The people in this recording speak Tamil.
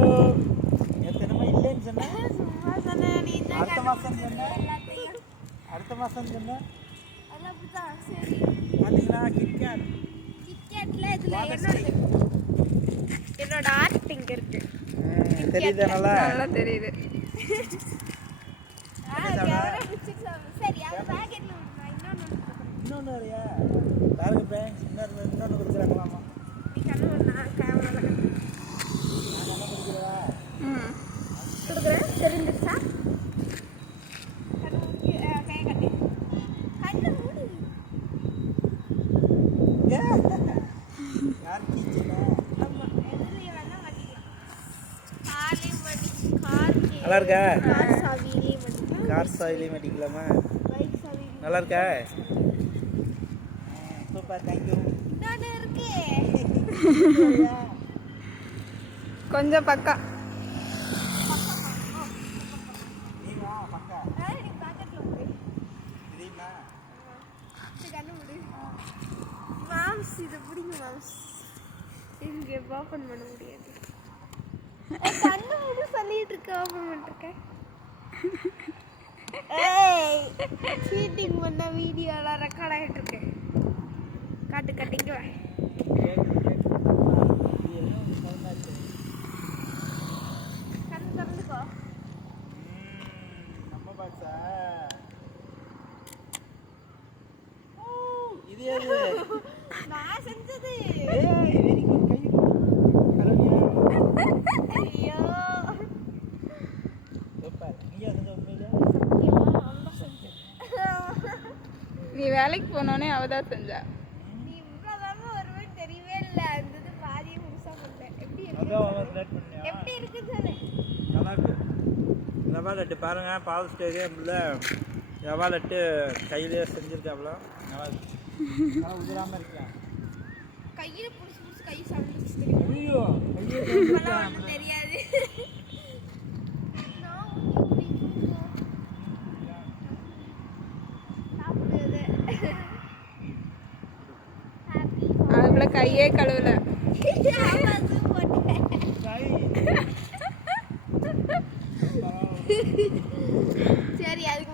தேங்க்யூ. எத்தனைமா இல்லைன்னு சொன்னேன். சும்மா சொன்னேன். நீ தான் அடுத்த மாதம் சொன்னேன். அடுத்த மாதம் சொன்னேன். அதெல்லாம் அப்படிதான். சரி பார்த்தீங்களா கிட்கேட். கிட்கேட்ல இதில் என்னோட ஆர்ட் இங்கே இருக்கு. தெரியுதா நல்லா? நல்லா தெரியுது. சரி அது பேக்கெட்ல இன்னொன்று வரையா பாருங்க ஃப்ரெண்ட்ஸ். இன்னொன்று கொடுக்குறாங்களாமா. நீ கண்ணு நான் கேமரால கண்ணு கொடுக்குறவா? கொடுக்குறேன். தெரிஞ்சிருச்சா? கண்ணு கை கட்டி கண்ணு மூடி. யார் கீச்சுல? ஆமாம் எதுலேயும் வேணால் மாட்டிக்கலாம். காலையும் மடி கார் நல்லா இருக்கா? கார் சாவிலையும் மடிக்கலாம். கார் சாயிலையும் மாட்டிக்கலாமா? பைக் சாவிலையும் நல்லா இருக்கா? Super thank you. இன்னொன்று இருக்கு. கொஞ்சம் பக்கா. நீ வா பக்கா. நீ பேக்கெட்டில் மூடி. தெரியுமா? கண்ணு மூடி. மாம்ஸ் இது பிடிங்க மாம்ஸ். இங்கே ஓப்பன் பண்ண முடியாது. கண்ணு மூடி சொல்லிட்டு இருக்க. ஓப்பன் பண்ணிருக்கேன். ஏய் சீட்டிங் பண்ண வீடியோலாம் ரெக்கார்ட் ஆகிட்டு இருக்கு. காட்டு கட்டிங்க கண்ணு திறந்துக்கோ. நம்ம பாக்ஸா? இது எது? நான் செஞ்சது. ஏய் வெரி குட். கை கரணியா? ஐயோ சூப்பர். நீயா செஞ்ச உண்மையில? ரொம்ப செஞ்சேன். நீ வேலைக்கு போனோடனே அவதான் செஞ்சா. நீ இவ்வளோதாம வருவேன்னு தெரியவே இல்லை. அந்த இது பாதியை முழுசா பண்ணேன். எப்படி இருக்கு? அதான் அவன் லேட் பண்ணியா? எப்படி இருக்குன்னு சொல்லு. நல்லா இருக்கு. ரவா லட்டு பாருங்க. பால் ஸ்டேடியம்ல ரவா லட்டு கையிலே செஞ்சுருக்காப்புல. நல்லா இருக்கு. நல்லா உதிராமல் இருக்கேன். கையில் புடிச்சு புடிச்சு கை சாப்பிட்டு தெரியும். ஐயோ கையே இப்பெல்லாம் ஒன்றும் தெரியாது. சாப்பிடுது. ஹாப்பி அதுக்குள்ள கையே கழுவல. சரி அதுக்கு